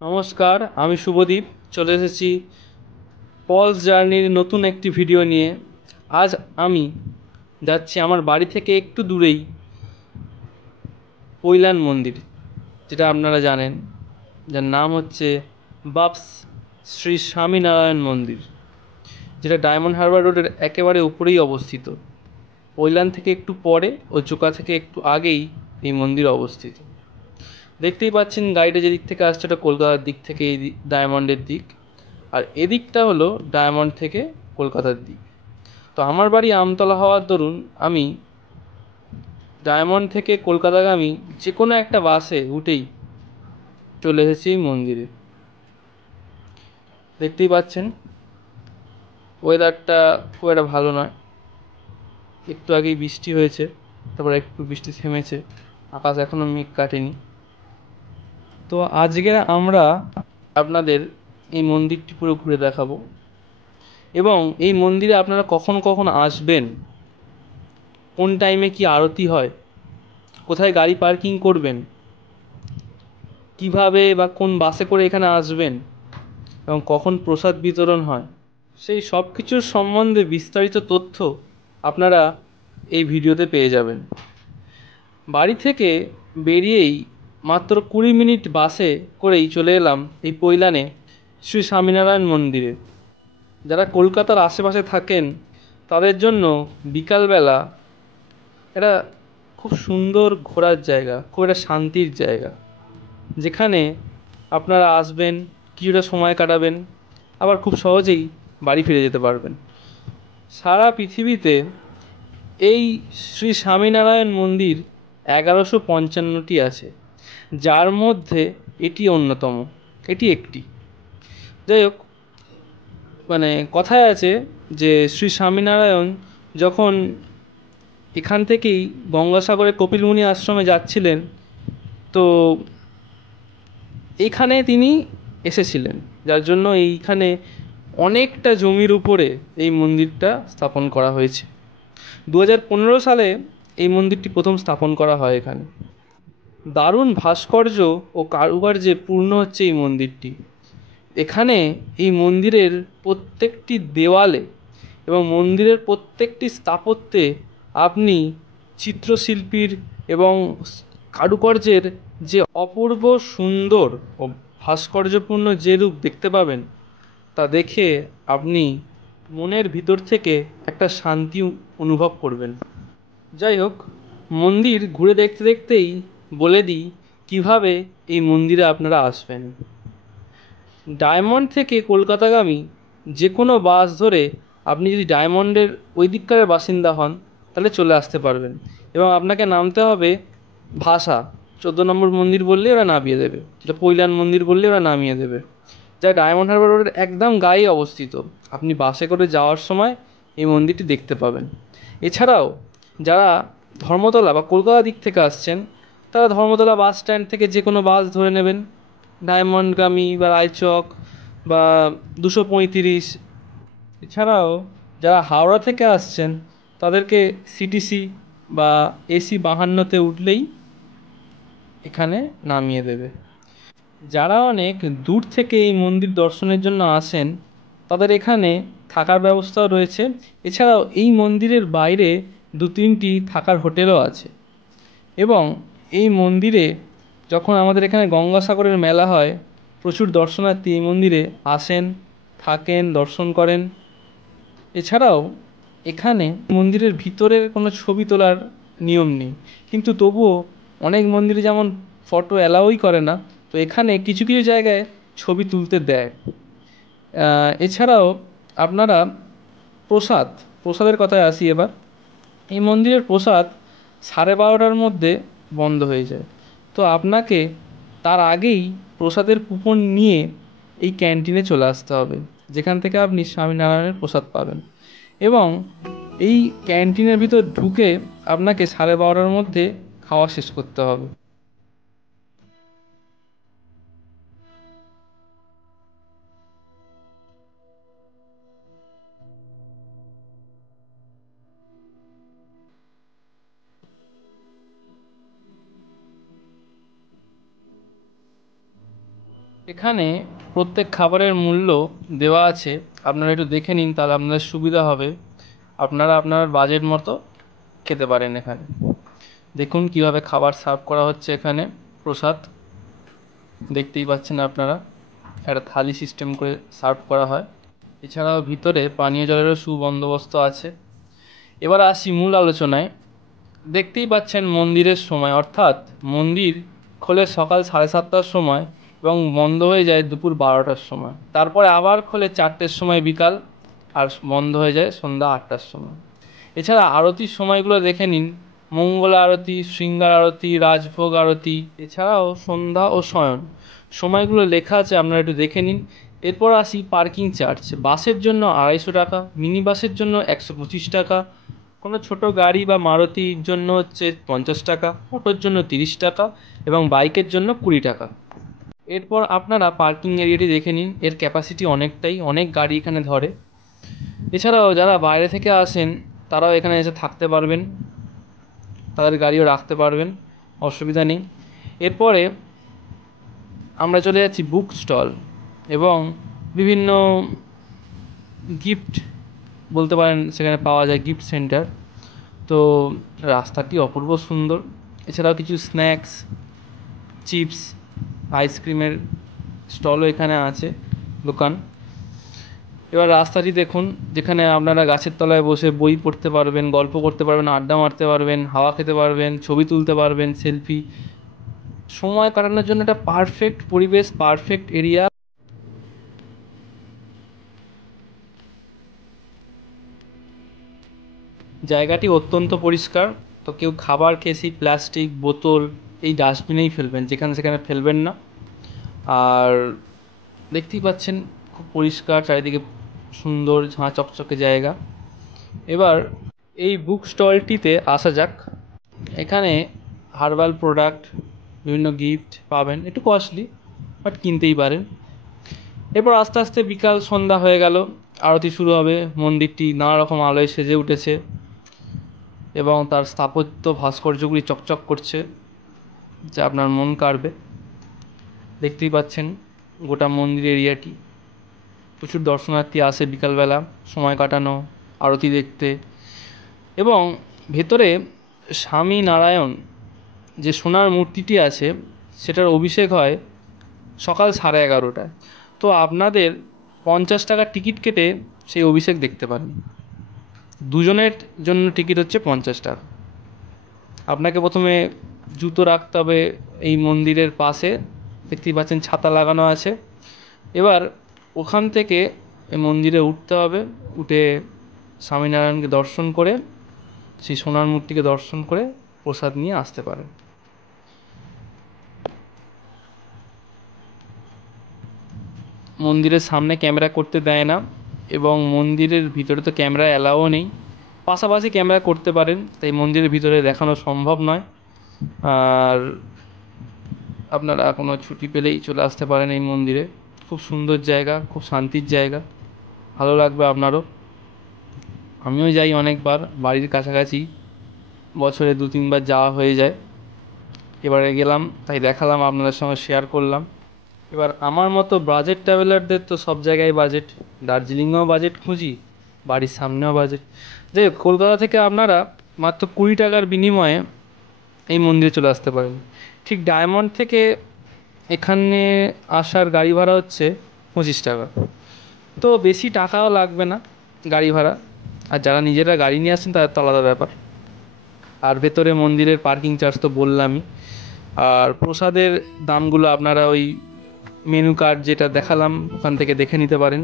নমস্কার, আমি শুভদীপ চলে এসেছি পলস জার্নির নতুন একটি ভিডিও নিয়ে। আজ আমি যাচ্ছি আমার বাড়ি থেকে একটু দূরেই পৈলান মন্দির, যেটা আপনারা জানেন, যার নাম হচ্ছে বাপস শ্রী স্বামীনারায়ণ মন্দির, যেটা ডায়মন্ড হারবার রোডের একেবারে উপরেই অবস্থিত। পৈলান থেকে একটু পরে ও চোকা থেকে একটু আগেই এই মন্দির অবস্থিত। দেখতেই পাচ্ছেন গাড়িটা যেদিক থেকে আসছে ওটা কলকাতার দিক থেকে এই ডায়মন্ডের দিক, আর এদিকটা হলো ডায়মন্ড থেকে কলকাতার দিক। তো আমার বাড়ি আমতলা হওয়ার দরুন আমি ডায়মন্ড থেকে কলকাতাগামী যে কোনো একটা বাসে উঠেই চলে এসেছি এই মন্দিরে। দেখতেই পাচ্ছেন ওয়েদারটা খুব একটা ভালো নয়, একটু আগেই বৃষ্টি হয়েছে, তারপর একটু বৃষ্টি থেমেছে, আকাশ এখনও মেঘ কাটেনি। তো আজকে আমরা আপনাদের এই মন্দিরটি পুরো ঘুরে দেখাবো, এবং এই মন্দিরে আপনারা কখন কখন আসবেন, কোন টাইমে কি আরতি হয়, কোথায় গাড়ি পার্কিং করবেন, কিভাবে বা কোন বাসে করে এখানে আসবেন, এবং কখন প্রসাদ বিতরণ হয়, সেই সব কিছুর সম্বন্ধে বিস্তারিত তথ্য আপনারা এই ভিডিওতে পেয়ে যাবেন। বাড়ি থেকে বেরিয়েই মাত্র 20 মিনিট বাসে করেই চলে এলাম এই পৈলানে শ্রী স্বামীনারায়ণ মন্দিরে। যারা কলকাতার আশেপাশে থাকেন তাদের জন্য বিকালবেলা এটা খুব সুন্দর ঘোরার জায়গা, খুব একটা শান্তির জায়গা, যেখানে আপনারা আসবেন, কিছুটা সময় কাটাবেন, আবার খুব সহজেই বাড়ি ফিরে যেতে পারবেন। সারা পৃথিবীতে এই শ্রী স্বামীনারায়ণ মন্দির 1155টি আছে, যার মধ্যে এটি অন্যতম, এটি একটি। যাই হোক, কথায় আছে যে শ্রী স্বামীনারায়ণ যখন এখান থেকেই গঙ্গাসাগরে কপিলমুনি আশ্রমে যাচ্ছিলেন, তো এইখানে তিনি এসেছিলেন, যার জন্য এইখানে অনেকটা জমির উপরে এই মন্দিরটা স্থাপন করা হয়েছে। 2015 সালে এই মন্দিরটি প্রথম স্থাপন করা হয় এখানে। দারুণ ভাস্কর্য ও কারুকার্যে পূর্ণ হচ্ছে এই মন্দিরটি। এখানে এই মন্দিরের প্রত্যেকটি দেওয়ালে এবং মন্দিরের প্রত্যেকটি স্থাপত্যে আপনি চিত্রশিল্পীর এবং কারুকার্যের যে অপূর্ব সুন্দর ও ভাস্কর্যপূর্ণ যে রূপ দেখতে পাবেন, তা দেখে আপনি মনের ভিতর থেকে একটা শান্তি অনুভব করবেন। যাই হোক, মন্দির ঘুরে দেখতে দেখতেই বলে দিই কিভাবে এই মন্দিরে আপনারা আসবেন। ডায়মন্ড থেকে কলকাতাগামী যে কোনো বাস ধরে আপনি যদি ডায়মন্ডের ওই দিককারের বাসিন্দা হন তাহলে চলে আসতে পারবেন, এবং আপনাকে নামতে হবে ভাসা 14 নম্বর মন্দির বললেই ওরা নামিয়ে দেবে, যেটা পৈলান মন্দির বললেই ওরা নামিয়ে দেবে, যা ডায়মন্ড হারবার রোডের একদম গায়ে অবস্থিত। আপনি বাসে করে যাওয়ার সময় এই মন্দিরটি দেখতে পাবেন। এছাড়াও যারা ধর্মতলা বা কলকাতা দিক থেকে আসছেন, তারা ধর্মতলা বাস স্ট্যান্ড থেকে যে কোনো বাস ধরে নেবেন, ডায়মন্ডগামী বা রায়চক বা 235। এছাড়াও যারা হাওড়া থেকে আসছেন তাদেরকে সিটিসি বা AC 52-তে উঠলেই এখানে নামিয়ে দেবে। যারা অনেক দূর থেকে এই মন্দির দর্শনের জন্য আসেন তাদের এখানে থাকার ব্যবস্থাও রয়েছে। এছাড়াও এই মন্দিরের বাইরে 2-3টি থাকার হোটেলও আছে। এবং এই মন্দিরে যখন আমাদের এখানে গঙ্গাসাগরের মেলা হয়, প্রচুর দর্শনার্থী এই মন্দিরে আসেন, থাকেন, দর্শন করেন। এছাড়াও এখানে মন্দিরের ভিতরের কোনো ছবি তোলার নিয়ম নেই, কিন্তু তবুও অনেক মন্দিরে যেমন ফটো অ্যালাউই করে না, তো এখানে কিছু কিছু জায়গায় ছবি তুলতে দেয়। এছাড়াও আপনারা প্রসাদের কথায় আসি এবার। এই মন্দিরের প্রসাদ 12:30টার মধ্যে বন্ধ হয়ে যায়, তো আপনাকে তার আগেই প্রসাদের কুপন নিয়ে এই ক্যান্টিনে চলে আসতে হবে, যেখান থেকে আপনি স্বামীনারায়ণের প্রসাদ পাবেন। এবং এই ক্যান্টিনের ভিতর ঢুকে আপনাকে 12:30টার মধ্যে খাওয়া শেষ করতে হবে। এখানে প্রত্যেক খাবারের মূল্য দেওয়া আছে, আপনারা একটু দেখে নিন, তাহলে আপনাদের সুবিধা হবে। আপনারা আপনার বাজেট মতো খেতে পারেন। এখানে দেখুন কিভাবে খাবার সার্ভ করা হচ্ছে। এখানে প্রসাদ দেখতেই পাচ্ছেন আপনারা, একটা থালি সিস্টেম করে সার্ভ করা হয়। এছাড়াও ভিতরে পানীয় জলেরও সুবন্দোবস্ত আছে। এবার আসি মূল আলোচনায়। দেখতেই পাচ্ছেন মন্দিরের সময়, অর্থাৎ মন্দির খোলে সকাল 7:30টার সময় এবং বন্ধ হয়ে যায় দুপুর 12টার সময়। তারপরে আবার খোলে 4টের সময় বিকাল, আর বন্ধ হয়ে যায় সন্ধ্যা 8টার সময়। এছাড়া আরতির সময়গুলো দেখে নিন। মঙ্গলা আরতি, শৃঙ্গার আরতি, রাজভোগ আরতি, এছাড়াও সন্ধ্যা ও শয়ন সময়গুলো লেখা আছে, আপনারা একটু দেখে নিন। এরপর আসি পার্কিং চার্জ। বাসের জন্য 250 টাকা, মিনি বাসের জন্য 125 টাকা, কোনো ছোট গাড়ি বা মারুতির জন্য হচ্ছে 50 টাকা, অটোর জন্য 30 টাকা এবং বাইকের জন্য 20 টাকা। এরপর আপনারা পার্কিং এরিয়াটি দেখে নিন। এর ক্যাপাসিটি অনেকটাই, অনেক গাড়ি এখানে ধরে। এছাড়াও যারা বাইরে থেকে আসেন তারাও এখানে এসে থাকতে পারবেন, তাদের গাড়িও রাখতে পারবেন, অসুবিধা নেই। এরপরে আমরা চলে যাচ্ছি বুক স্টল এবং বিভিন্ন গিফট বলতে পারেন সেখানে পাওয়া যায়, গিফট সেন্টার। তো রাস্তাটি অপূর্ব সুন্দর। এছাড়াও কিছু স্ন্যাক্স, চিপস, আইসক্রিমের স্টলও এখানে আছে, দোকান। এবার রাস্তাটি দেখুন, যেখানে আপনারা গাছের তলায় বসে বই পড়তে পারবেন, গল্প করতে পারবেন, আড্ডা মারতে পারবেন, হাওয়া খেতে পারবেন, ছবি তুলতে পারবেন, সেলফি, সময় কাটানোর জন্য একটা পারফেক্ট পরিবেশ, পারফেক্ট এরিয়া। জায়গাটি অত্যন্ত পরিষ্কার। তো কেউ খাবার খেয়েছি প্লাস্টিক বোতল এই ডাস্টবিনেই ফেলবেন, যেখানে সেখানে ফেলবেন না। আর দেখতেই পাচ্ছেন খুব পরিষ্কার, চারিদিকে সুন্দর ঝাঁ চকচকে জায়গা। এবার এই বুক স্টলটিতে আসা যাক। এখানে হার্বাল প্রোডাক্ট, বিভিন্ন গিফট পাবেন, একটু কস্টলি বাট কিনতেই পারেন। এরপর আস্তে আস্তে বিকাল সন্ধ্যা হয়ে গেল, আরতি শুরু হবে। মন্দিরটি নানা রকম আলোয় সেজে উঠেছে এবং তার স্থাপত্য ভাস্কর্যগুলি চকচক করছে, যা আপনার মন কাড়বে। দেখতেই পাচ্ছেন গোটা মন্দির এরিয়াটি। প্রচুর দর্শনার্থী আসে বিকালবেলা সময় কাটানো, আরতি দেখতে। এবং ভেতরে স্বামী নারায়ণ যে সোনার মূর্তিটি আছে সেটার অভিষেক হয় সকাল 11:30টায়। তো আপনাদের 50 টাকার টিকিট কেটে সেই অভিষেক দেখতে পারেন। দুজনের জন্য টিকিট হচ্ছে 50 টাকা। আপনাকে প্রথমে জুতো রাখতে হবে এই মন্দিরের পাশে, দেখতেই পাচ্ছেন ছাতা লাগানো আছে। এবার ওখান থেকে এই মন্দিরে উঠতে হবে, উঠে স্বামীনারায়ণকে দর্শন করে, সেই সোনার মূর্তিকে দর্শন করে প্রসাদ নিয়ে আসতে পারেন। মন্দিরের সামনে ক্যামেরা করতে দেয় না এবং মন্দিরের ভিতরে তো ক্যামেরা অ্যালাউও নেই। পাশাপাশি ক্যামেরা করতে পারেন, তাই মন্দিরের ভিতরে দেখানো সম্ভব নয়। আর আপনারা কোনো ছুটি পেলেই চলে আসতে পারেন এই মন্দিরে। খুব সুন্দর জায়গা, খুব শান্তির জায়গা, ভালো লাগবে আপনারও। আমিও যাই অনেকবার, বাড়ির কাছাকাছি বছরে 2-3বার যাওয়া হয়ে যায়। এবারে গেলাম তাই দেখালাম, আপনাদের সঙ্গে শেয়ার করলাম। এবার আমার মতো বাজেট ট্রাভেলারদের তো সব জায়গায় বাজেট, দার্জিলিংয়েও বাজেট খুঁজি, বাড়ির সামনেও বাজেট। যাই হোক, কলকাতা থেকে আপনারা মাত্র 20 টাকার বিনিময়ে এই মন্দিরে চলে আসতে পারেন। ঠিক ডায়মন্ড থেকে এখানে আসার গাড়ি ভাড়া হচ্ছে 25 টাকা। তো বেশি টাকাও লাগবে না গাড়ি ভাড়া। আর যারা নিজেরা গাড়ি নিয়ে আসেন তাদের তো আলাদা ব্যাপার। আর ভেতরে মন্দিরের পার্কিং চার্জ তো বললামই। আর প্রসাদের দামগুলো আপনারা ওই মেনু কার্ড যেটা দেখালাম ওখান থেকে দেখে নিতে পারেন।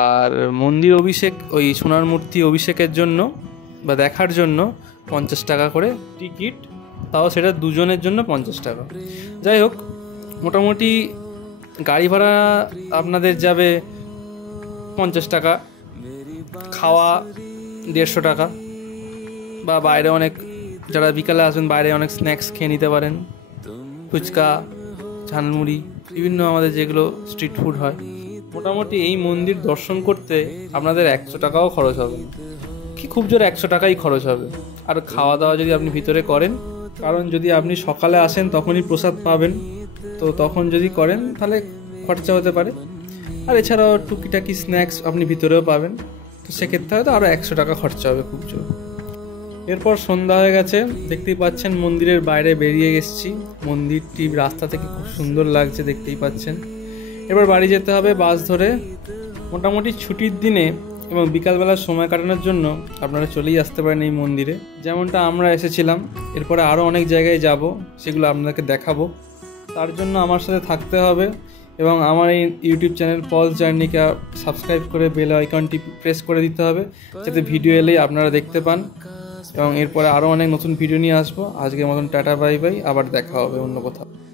আর মন্দির অভিষেক, ওই সোনার মূর্তি অভিষেকের জন্য বা দেখার জন্য 50 টাকা করে টিকিট, তাও সেটা দুজনের জন্য 50 টাকা। যাই হোক, মোটামুটি গাড়ি ভাড়া আপনাদের যাবে 50 টাকা, খাওয়া 150 টাকা, বা বাইরে অনেক, যারা বিকালে আসবেন বাইরে অনেক স্ন্যাক্স খেয়ে নিতে পারেন, ফুচকা, ঝালমুড়ি, বিভিন্ন আমাদের যেগুলো স্ট্রিট ফুড হয়। মোটামুটি এই মন্দির দর্শন করতে আপনাদের 100 টাকাও খরচ হবে না, কি খুব জোরে 100 টাকাই খরচ হবে। আর খাওয়া দাওয়া যদি আপনি ভিতরে করেন, কারণ যদি আপনি সকালে আসেন তখনই প্রসাদ পাবেন, তো তখন যদি করেন তাহলে খরচা হতে পারে। আর এছাড়াও টুকিটাকি স্ন্যাক্স আপনি ভিতরেও পাবেন, তো সেক্ষেত্রে হয়তো আরও 100 টাকা খরচা হবে খুব জোর। এরপর সন্ধ্যা হয়ে গেছে, দেখতেই পাচ্ছেন মন্দিরের বাইরে বেরিয়ে এসেছি। মন্দিরটি রাস্তা থেকে খুব সুন্দর লাগছে, দেখতেই পাচ্ছেন। এবার বাড়ি যেতে হবে বাস ধরে। মোটামুটি ছুটির দিনে এবং বিকালবেলার সময় কাটানোর জন্য আপনারা চলেই আসতে পারেন এই মন্দিরে, যেমনটা আমরা এসেছিলাম। এরপরে আরও অনেক জায়গায় যাব, সেগুলো আপনাদেরকে দেখাবো। তার জন্য আমার সাথে থাকতে হবে এবং আমার এই ইউটিউব চ্যানেল পলস জার্নিকে সাবস্ক্রাইব করে বেল আইকনটি প্রেস করে দিতে হবে, যাতে ভিডিও এলেই আপনারা দেখতে পান। এবং এরপরে আরও অনেক নতুন ভিডিও নিয়ে আসবো। আজকের মতন টাটা বাই বাই, আবার দেখা হবে অন্য কোথাও।